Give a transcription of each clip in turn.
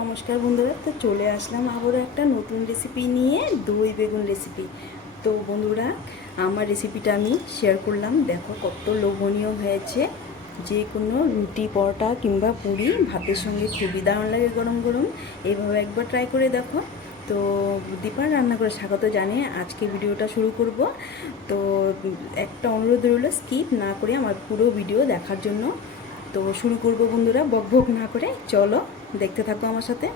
নমস্কার বন্ধুরা, তো চলে আসলাম আবারও একটা নতুন রেসিপি নিয়ে, দই বেগুন রেসিপি তো বন্ধুরা, আমার রেসিপিটা আমি শেয়ার করলাম। দেখো কত লোভনীয় হয়েছে। যে কোনো রুটি, পরোটা কিংবা পুরি ভাতের সঙ্গে খুবই দারুণ লাগে গরম গরম। এইভাবে একবার ট্রাই করে দেখো। তো দীপার রান্না করে স্বাগত জানিয়ে আজকে ভিডিওটা শুরু করব। তো একটা অনুরোধ রইল স্কিপ না করে আমার পুরো ভিডিও দেখার জন্য। তো শুরু করব বন্ধুরা, বক বক না করে। চলো দেখতে থাকো আমার সাথে।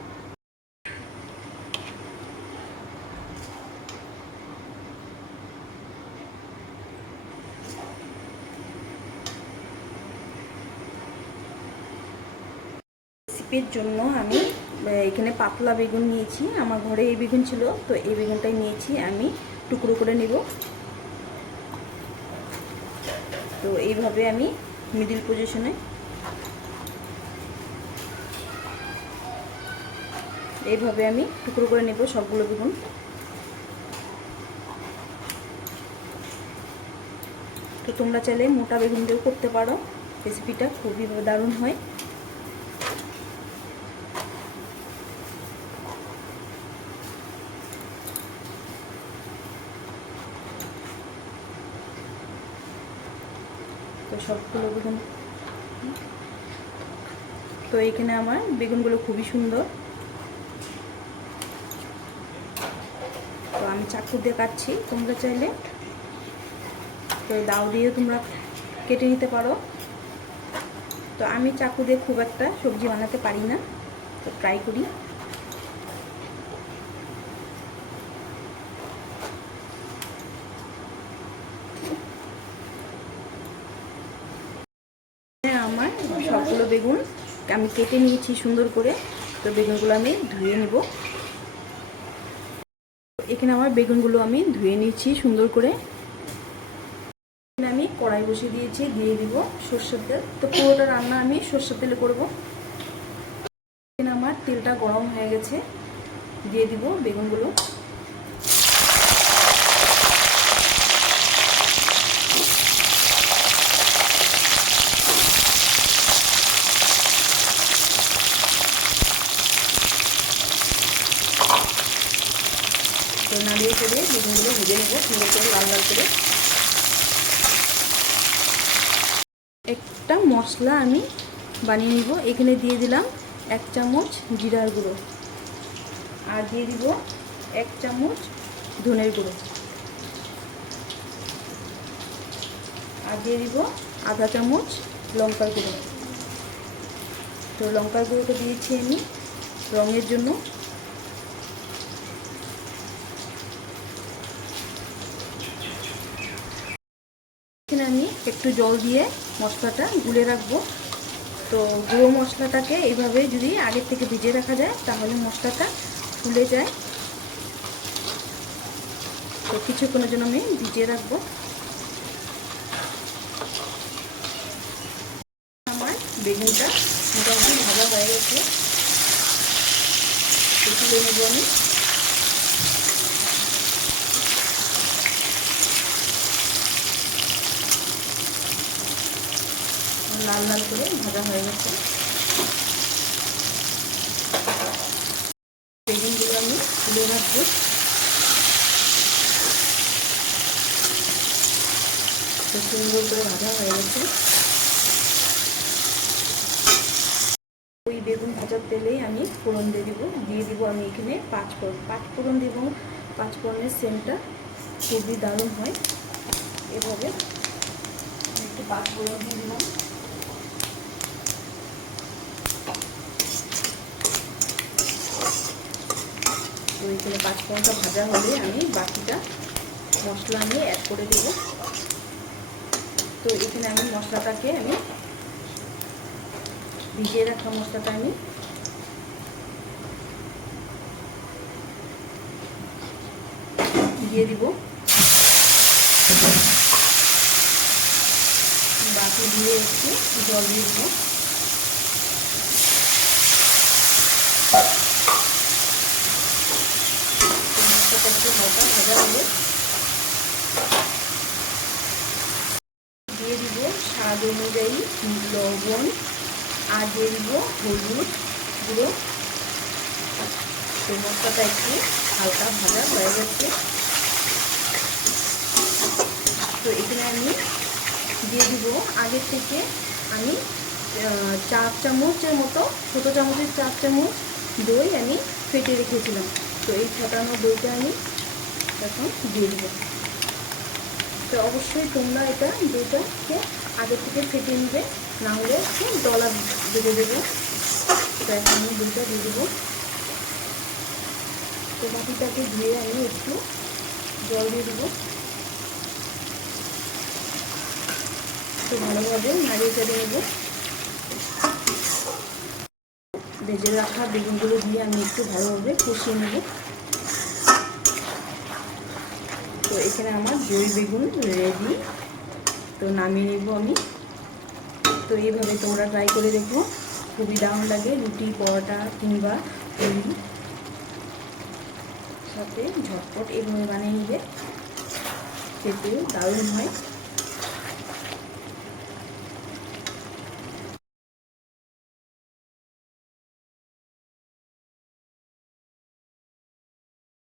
রেসিপির জন্য আমি এখানে পাতলা বেগুন নিয়েছি। আমার ঘরে এই বেগুন ছিল, তো এই বেগুনটাই নিয়েছি আমি। টুকরো করে নেব। তো এইভাবে আমি মিডিল পজিশনে এইভাবে আমি টুকরো করে নেব, সবগুলো বেগুন তো তোমরা চাইলে মোটা বেগুন দিয়েও করতে পারো রেসিপিটা খুবই দারুণ হয়। তো সবগুলো বেগুন তো এখানে আমার বেগুনগুলো খুবই সুন্দর তো আমি চাকু দিয়ে কাটছি, তোমরা চাইলে তো দাও দিয়ে তোমরা কেটে নিতে পারো। তো আমি চাকু দিয়ে খুব একটা সবজি বানাতে পারি না, তো ট্রাই করি। আমার সবগুলো বেগুন আমি কেটে নিয়েছি সুন্দর করে, তো বেগুনগুলো আমি ধুয়ে নেব। এখানে আমার বেগুনগুলো আমি ধুয়ে নিয়েছি সুন্দর করে। এখানে আমি কড়াই বসিয়ে দিয়েছি, দিয়ে দিব সর্ষের তেল। তো পুরোটা রান্না আমি সর্ষের তেলে করব। এখানে আমার তেলটা গরম হয়ে গেছে। দিয়ে দিব বেগুনগুলো। তো নাড়িয়ে করে বেগুনগুলো ভেজে নেব, সুন্দর করে লাল লাল করে। একটা মশলা আমি বানিয়ে নিব। এখানে দিয়ে দিলাম এক চামচ জিরার গুঁড়ো আর দিয়ে দিব এক চামচ ধনের গুঁড়ো। আর দিয়ে দিব আধা চামচ লঙ্কার গুঁড়ো। তো লঙ্কার গুঁড়োটা দিয়েছি আমি রঙের জন্য এখানে আমি একটু জল দিয়ে মশলাটা গুলে রাখব। তো গুঁড়ো মশলাটাকে এইভাবে যদি আগের থেকে ভিজিয়ে রাখা যায়, তাহলে মশলাটা ফুলে যায়। তো কিছুক্ষণের জন্য আমি ভিজিয়ে রাখব। আমার বেগুনটা মোটামুটি ভাজা হয়ে গেছে। আমি। লাল লাল করে ভাজা হয়ে গেছে। বেগুনগুলো আমি তুলে রাখব। তো সুন্দর করে ভাজা হয়ে গেছে। ওই বেগুন ভাজার তেলেই আমি ফোড়ন দিয়ে দিব। দিয়ে দিব আমি এখানে পাঁচ ফোড়ন পাঁচ ফোড়ন দিব। পাঁচ ফোড়নের সেন্টটা খুবই দারুণ হয়। এভাবে একটু পাঁচ ফোড়ন দিয়ে দিলাম তো এখানে পাঁচফোড়নটা ভাজা হলে আমি বাকিটা মশলা আমি অ্যাড করে দেব। তো এখানে আমি মশলাটাকে আমি ভিজিয়ে রাখা মশলাটা আমি দিয়ে দিব। বাকি দিয়ে একটু জল দিয়ে দিব একটু হালকা ভাজা হলে দিয়ে দিব স্বাদ অনুযায়ী লবণ আর দিয়ে দিব হলুদ গুঁড়ো। তো মশলাটা একটু হালকা ভাজা হয়ে গেছে। তো এখানে আমি দিয়ে দিব। আগে থেকে আমি চার চামচের মতো, ছোটো চামচের চার চামচ দই আমি ফেটে রেখেছিলাম। তো এই ফেটানো দইটা আমি এখন দিয়ে দেবো। তো অবশ্যই তোমরা এটা দইটাকে আগে থেকে ফেটে নেবে, না হলে একটু ডলা বেঁধে দেবে। তো এখন আমি দইটা দিয়ে দেবো। তো বাটিটাকে ধুয়ে আমি একটু জল দিয়ে দেবো। তো ভালোভাবে নাড়িয়ে চেড়ে নেব। ভেজে রাখা বেগুনগুলো দিয়ে আমি একটু ভালোভাবে কষিয়ে নেব। তো এখানে আমার দই বেগুন রেডি তো নামিয়ে নেব আমি। তো এইভাবে তোমরা ট্রাই করে দেখো, খুবই দারুণ লাগে। রুটি, পরোটা কিংবা তৈরি সাথে ঝটপট এভাবে বানিয়ে নেবে খেতে দারুণ হয়।